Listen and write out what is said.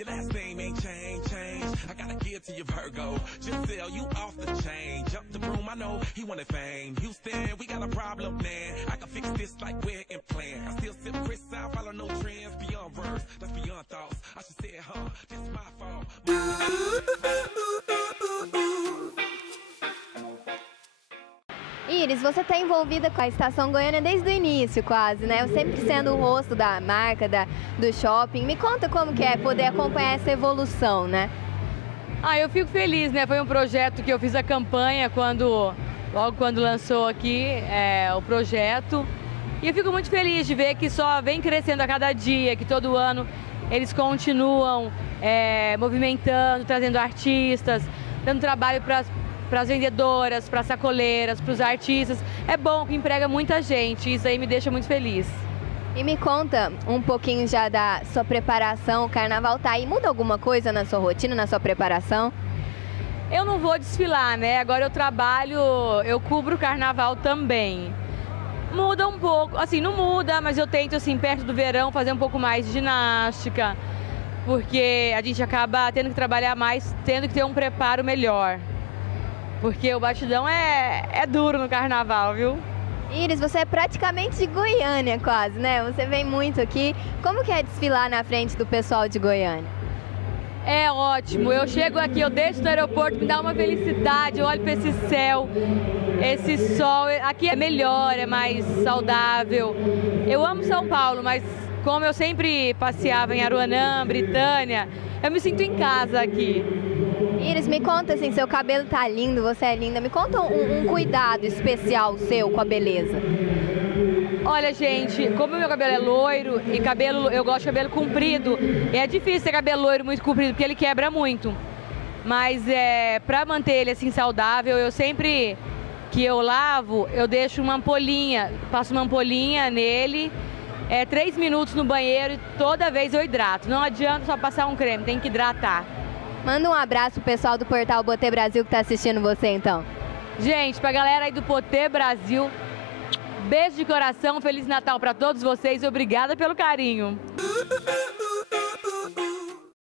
Your last name ain't change. I gotta give to your Virgo. Just sell you off the chain. Jump the broom, I know he wanted fame. Houston, we got a problem, man. I can fix this like we're in plan. I still sip Chris out, follow no trends beyond words. That's beyond thoughts. I should say, that's my fault. Iris, você está envolvida com a Estação Goiânia desde o início, quase, né? Sempre sendo o rosto da marca, do shopping. Me conta como que é poder acompanhar essa evolução, né? Eu fico feliz, né? Foi um projeto que eu fiz a campanha logo quando lançou aqui o projeto. E eu fico muito feliz de ver que só vem crescendo a cada dia, que todo ano eles continuam movimentando, trazendo artistas, dando trabalho para as vendedoras, para as sacoleiras, para os artistas. É bom que emprega muita gente, isso aí me deixa muito feliz. E me conta um pouquinho já da sua preparação, o carnaval tá aí, muda alguma coisa na sua rotina, na sua preparação? Eu não vou desfilar, né? Agora eu cubro o carnaval também. Muda um pouco, assim, não muda, mas eu tento, assim, perto do verão, fazer um pouco mais de ginástica, porque a gente acaba tendo que trabalhar mais, tendo que ter um preparo melhor. Porque o batidão é duro no carnaval, viu? Iris, você é praticamente de Goiânia quase, né? Você vem muito aqui. Como que é desfilar na frente do pessoal de Goiânia? É ótimo. Eu chego aqui, eu desço do aeroporto, me dá uma felicidade, eu olho para esse céu, esse sol. Aqui é melhor, é mais saudável. Eu amo São Paulo, mas como eu sempre passeava em Aruanã, Britânia, eu me sinto em casa aqui. Iris, me conta assim, seu cabelo tá lindo, você é linda. Me conta um cuidado especial seu com a beleza. Olha, gente, como meu cabelo é loiro e eu gosto de cabelo comprido, e é difícil ter cabelo loiro muito comprido porque ele quebra muito. Mas pra manter ele assim saudável, eu sempre que eu lavo, eu deixo uma ampolinha, passo uma ampolinha nele, 3 minutos no banheiro e toda vez eu hidrato. Não adianta só passar um creme, tem que hidratar. Manda um abraço pro pessoal do portal Botê Brasil que tá assistindo você, então. Gente, pra galera aí do Botê Brasil, beijo de coração, Feliz Natal pra todos vocês e obrigada pelo carinho.